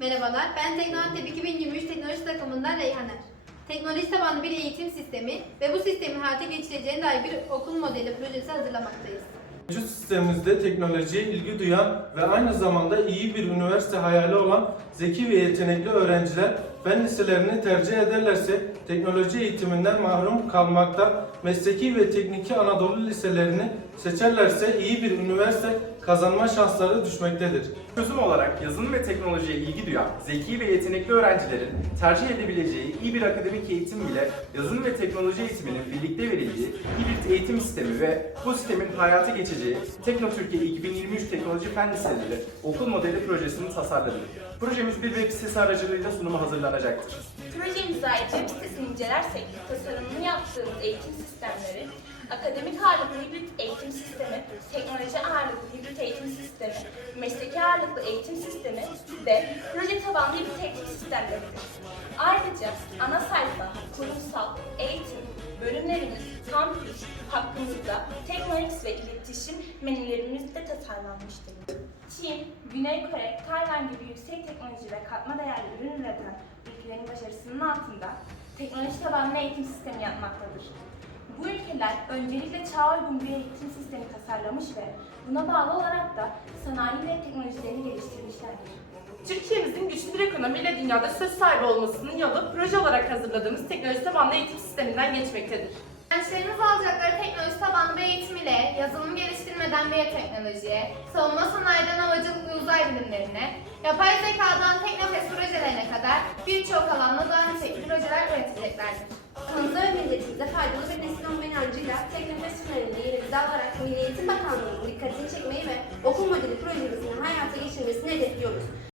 Merhabalar, ben Teknoantep 2023 Teknoloji takımından Reyhaner. Teknoloji tabanlı bir eğitim sistemi ve bu sistemin hayata geçireceğine dair bir okul modeli projesi hazırlamaktayız. Mevcut sistemimizde teknolojiye ilgi duyan ve aynı zamanda iyi bir üniversite hayali olan zeki ve yetenekli öğrenciler fen liselerini tercih ederlerse teknoloji eğitiminden mahrum kalmakta, mesleki ve tekniki Anadolu liselerini seçerlerse iyi bir üniversite kazanma şansları düşmektedir. Çözüm olarak yazılım ve teknolojiye ilgi duyan, zeki ve yetenekli öğrencilerin tercih edebileceği iyi bir akademik eğitim ile yazılım ve teknoloji eğitiminin birlikte verildiği hibrit eğitim sistemi ve bu sistemin hayata geçeceği Tekno Türkiye 2023 Teknoloji Fen Liseleri okul modeli projesini tasarladık. Projemiz bir web sitesi aracılığıyla sunuma hazırlanacaktır. Projemize ait web sitesini incelersek tasarımını yaptığımız eğitim sistemleri, akademik ağırlıklı hibrit eğitim sistemi, teknoloji ağırlıklı hibrit eğitim sistemi, mesleki ağırlıklı eğitim sistemi ve proje tabanlı hibrit eğitim sistemleridir. Ayrıca ana sayfa, kurumsal, eğitim, bölümlerimiz, kampüs, hakkımızda Teknox ve iletişim menülerimiz de tasarlanmıştır. Çin, Güney Kore, Tayvan gibi yüksek teknoloji ve katma değerli ürün üreten ülkelerin başarısının altında teknoloji tabanlı eğitim sistemi yapmaktadır. Bu ülkeler öncelikle çağa uygun bir eğitim sistemi tasarlamış ve buna bağlı olarak da sanayi ve teknolojilerini geliştirmişlerdir. Türkiye'mizin güçlü bir ekonomiyle dünyada söz sahibi olmasının yolu proje olarak hazırladığımız teknoloji tabanlı eğitim sisteminden geçmektedir. Gençlerimiz alacakları teknoloji tabanlı bir eğitim ile yazılım geliştirmeden biyoteknolojiye, savunma sanayiden havacılık ve uzay bilimlerine, yapay zekadan teknofest projelerine kadar birçok alanda daha nitelikli projeler üreteceklerdir. Kanıtlar ve milletimize faydalı bir nesil olma inancıyla Teknofest finalinde yerimizi alarak Milli Eğitim Bakanlığı'nın dikkatini çekmeyi ve okul modeli projemizin hayata geçirmesini hedefliyoruz.